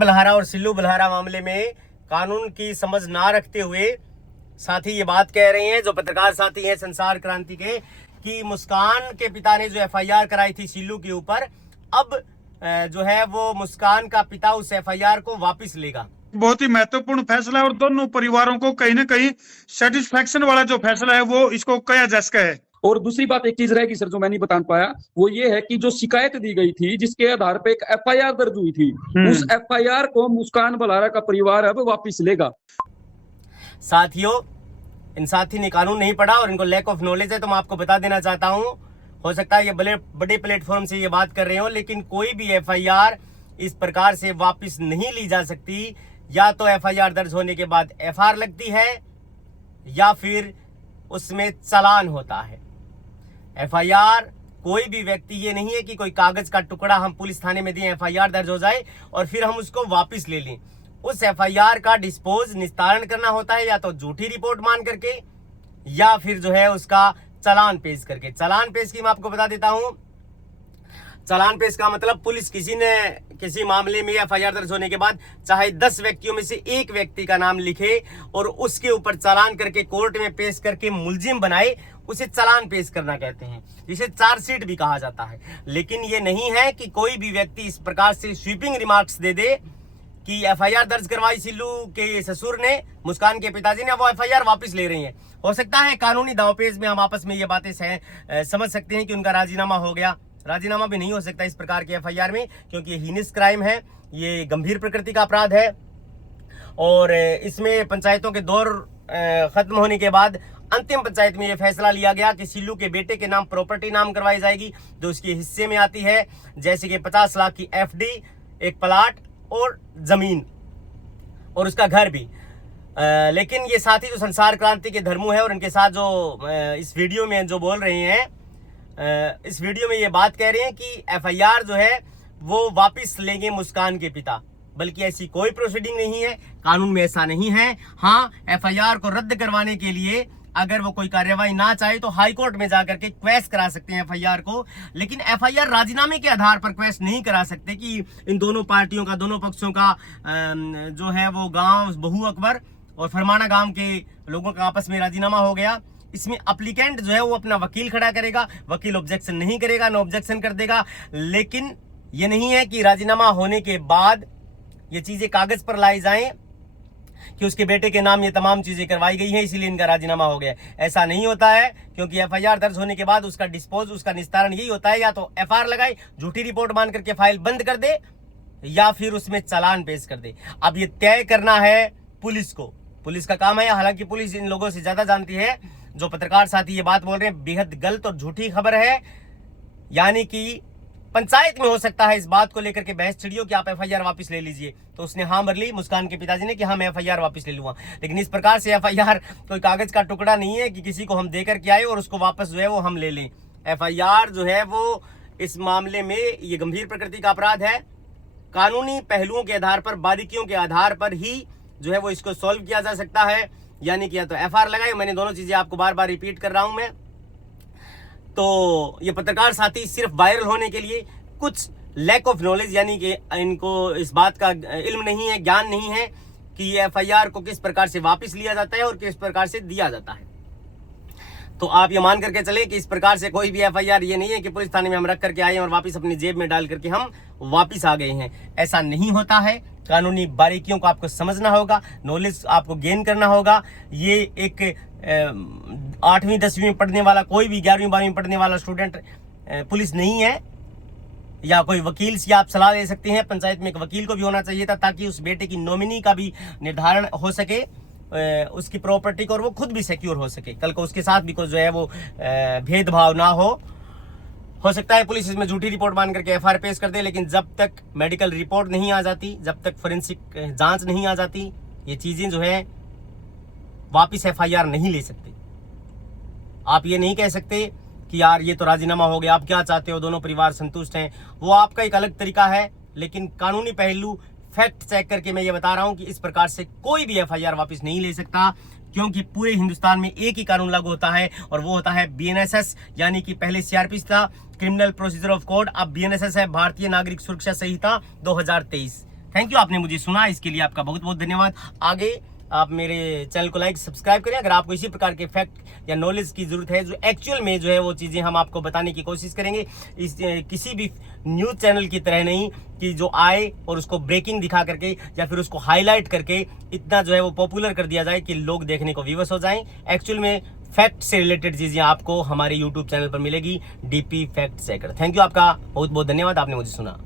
बलहारा और सिल्लू बलहारा मामले में कानून की समझ ना रखते हुए साथी ये बात कह रहे हैं, जो पत्रकार साथी हैं संसार क्रांति के, कि मुस्कान के पिता ने जो एफआईआर कराई थी सिल्लू के ऊपर, अब जो है वो मुस्कान का पिता उस एफआईआर को वापस लेगा। बहुत ही महत्वपूर्ण फैसला है और दोनों परिवारों को कहीं ना कहीं सेटिस्फैक्शन वाला जो फैसला है वो इसको कया जा सका है। और दूसरी बात एक चीज रहेगी सर जो मैं नहीं बता पाया, वो ये है कि जो शिकायत दी गई थी जिसके आधार पे एक एफआईआर दर्ज हुई थी, उस एफआईआर को मुस्कान बलहारा का परिवार अब वापस लेगा। साथियों, इन साथी ने कानून नहीं पढ़ा और इनको लैक ऑफ नॉलेज है, तो मैं आपको बता देना चाहता हूं, हो सकता है ये बड़े प्लेटफॉर्म से ये बात कर रहे हो, लेकिन कोई भी एफआईआर इस प्रकार से वापस नहीं ली जा सकती। या तो एफआईआर दर्ज होने के बाद एफआईआर लगती है या फिर उसमें चालान होता है। एफआईआर कोई भी व्यक्ति, ये नहीं है कि कोई कागज का टुकड़ा हम पुलिस थाने में दिए, एफआईआर दर्ज हो जाए और फिर हम उसको वापस ले लें। उस एफआईआर का डिस्पोज, निस्तारण करना होता है, या तो झूठी रिपोर्ट मान करके या फिर जो है उसका चालान पेश करके। चालान पेश की मैं आपको बता देता हूं। चालान पेश का मतलब, पुलिस किसी मामले में एफआईआर दर्ज होने के बाद चाहे 10 व्यक्तियों में से एक व्यक्ति का नाम लिखे और उसके ऊपर चालान करके कोर्ट में पेश करके मुलजिम बनाए, उसे चालान पेश करना कहते हैं, जिसे चार्जशीट भी कहा जाता है। लेकिन ये नहीं है कि कोई भी व्यक्ति इस प्रकार से स्वीपिंग रिमार्क्स दे दे कि एफआईआर दर्ज करवाई सिल्लू के ससुर ने, मुस्कान के पिताजी ने, वो एफआईआर वापस ले रही है। हो सकता है कानूनी दांवपेच में हम आपस में ये बातें समझ सकते हैं कि उनका राजीनामा हो गया। राजीनामा भी नहीं हो सकता इस प्रकार के एफआईआर में, क्योंकि ये हीनस क्राइम है, ये गंभीर प्रकृति का अपराध है और इसमें पंचायतों के दौर खत्म होने के बाद अंतिम पंचायत में यह फैसला लिया गया कि सिल्लू के बेटे के नाम प्रॉपर्टी नाम करवाई जाएगी जो उसके हिस्से में आती है, जैसे कि 50 लाख की एफडी, एक प्लाट और जमीन और उसका घर भी। लेकिन ये साथी जो संसार क्रांति के धर्मू है और इनके साथ जो इस वीडियो में जो बोल रहे हैं, इस वीडियो में ये बात कह रहे हैं कि एफआईआर जो है वो वापस लेंगे मुस्कान के पिता, बल्कि ऐसी कोई प्रोसीडिंग नहीं है, कानून में ऐसा नहीं है। हाँ, एफआईआर को रद्द करवाने के लिए अगर वो कोई कार्यवाही ना चाहे तो हाई कोर्ट में जाकर के क्वेश्चन करा सकते हैं एफआईआर को, लेकिन एफआईआर राजीनामे के आधार पर क्वेश्चन नहीं करा सकते कि इन दोनों पार्टियों का, दोनों पक्षों का जो है वो गांव बहू अकबर और फरमाना गांव के लोगों का आपस में राजीनामा हो गया। इसमें अप्लीकेंट जो है वो अपना वकील खड़ा करेगा, वकील ऑब्जेक्शन नहीं करेगा, नो ऑब्जेक्शन कर देगा। लेकिन ये नहीं है कि राजीनामा होने के बाद ये चीजें कागज पर लाई जाएं कि उसके बेटे के नाम ये तमाम चीजें करवाई गई हैं इसलिए इनका राजीनामा हो गया। ऐसा नहीं होता है, क्योंकि एफआईआर दर्ज होने के बाद उसका डिस्पोज, उसका निस्तारण यही होता है, या तो एफआईआर लगाए, झूठी रिपोर्ट मान करके फाइल बंद कर दे, या फिर उसमें चालान पेश कर दे। अब ये तय करना है पुलिस को, पुलिस का काम है। हालांकि पुलिस इन लोगों से ज्यादा जानती है। जो पत्रकार साथी ये बात बोल रहे हैं बेहद गलत और झूठी खबर है। यानी कि पंचायत में हो सकता है इस बात को लेकर के बहस छिड़ी कि आप एफआईआर वापस ले लीजिए, तो उसने हाँ भर ली, मुस्कान के पिताजी ने, कि हाँ मैं एफआईआर वापस ले लूंगा। लेकिन इस प्रकार से एफआईआर कोई कागज का टुकड़ा नहीं है कि किसी को हम देकर के आए और उसको वापस जो है वो हम ले लें। एफआईआर जो है वो इस मामले में ये गंभीर प्रकृति का अपराध है। कानूनी पहलुओं के आधार पर, बारीकियों के आधार पर ही जो है वो इसको सॉल्व किया जा सकता है। यानी कि या तो एफआईआर लगाए, मैंने दोनों चीजें आपको बार बार रिपीट कर रहा हूं मैं। तो ये पत्रकार साथी सिर्फ वायरल होने के लिए, कुछ लैक ऑफ नॉलेज, यानी कि इनको इस बात का इल्म नहीं है, ज्ञान नहीं है कि एफआईआर को किस प्रकार से वापस लिया जाता है और किस प्रकार से दिया जाता है। तो आप ये मान करके चले कि इस प्रकार से कोई भी एफआईआर ये नहीं है कि पुलिस थाने में हम रख करके आए और वापस अपनी जेब में डाल करके हम वापस आ गए हैं। ऐसा नहीं होता है। कानूनी बारीकियों को आपको समझना होगा, नॉलेज आपको गेन करना होगा। ये एक 8वीं 10वीं में पढ़ने वाला, कोई भी 11वीं 12वीं पढ़ने वाला स्टूडेंट पुलिस नहीं है, या कोई वकील से आप सलाह ले सकते हैं। पंचायत में एक वकील को भी होना चाहिए था, ताकि उस बेटे की नॉमिनी का भी निर्धारण हो सके, उसकी प्रॉपर्टी को, और वो खुद भी सिक्योर हो सके। कल को उसके साथ भी कुछ जो है वो भेदभाव ना हो सकता है पुलिस इसमें झूठी रिपोर्ट मान करके एफआईआर पेश कर दे, लेकिन जब तक मेडिकल रिपोर्ट नहीं आ जाती, जब तक फोरेंसिक जांच नहीं आ जाती, ये चीजें जो है वापिस एफआईआर नहीं ले सकते। आप ये नहीं कह सकते कि यार ये तो राजीनामा हो गया, आप क्या चाहते हो, दोनों परिवार संतुष्ट हैं। वो आपका एक अलग तरीका है, लेकिन कानूनी पहलू फैक्ट चेक करके मैं ये बता रहा हूं कि इस प्रकार से कोई भी एफआईआर वापस नहीं ले सकता, क्योंकि पूरे हिंदुस्तान में एक ही कानून लागू होता है और वो होता है बीएनएसएस, यानी कि पहले सीआरपीसी था, क्रिमिनल प्रोसीजर ऑफ कोड, अब बीएनएसएस है, भारतीय नागरिक सुरक्षा संहिता 2023। थैंक यू, आपने मुझे सुना, इसके लिए आपका बहुत बहुत धन्यवाद। आगे आप मेरे चैनल को लाइक सब्सक्राइब करें। अगर आपको इसी प्रकार के फैक्ट या नॉलेज की जरूरत है जो एक्चुअल में जो है वो चीज़ें हम आपको बताने की कोशिश करेंगे, इस किसी भी न्यूज़ चैनल की तरह नहीं कि जो आए और उसको ब्रेकिंग दिखा करके या फिर उसको हाईलाइट करके इतना जो है वो पॉपुलर कर दिया जाए कि लोग देखने को विवश हो जाएं। एक्चुअल में फैक्ट से रिलेटेड चीज़ें आपको हमारे यूट्यूब चैनल पर मिलेगी, DP fact checker. Thank you, आपका बहुत बहुत धन्यवाद, आपने मुझे सुना।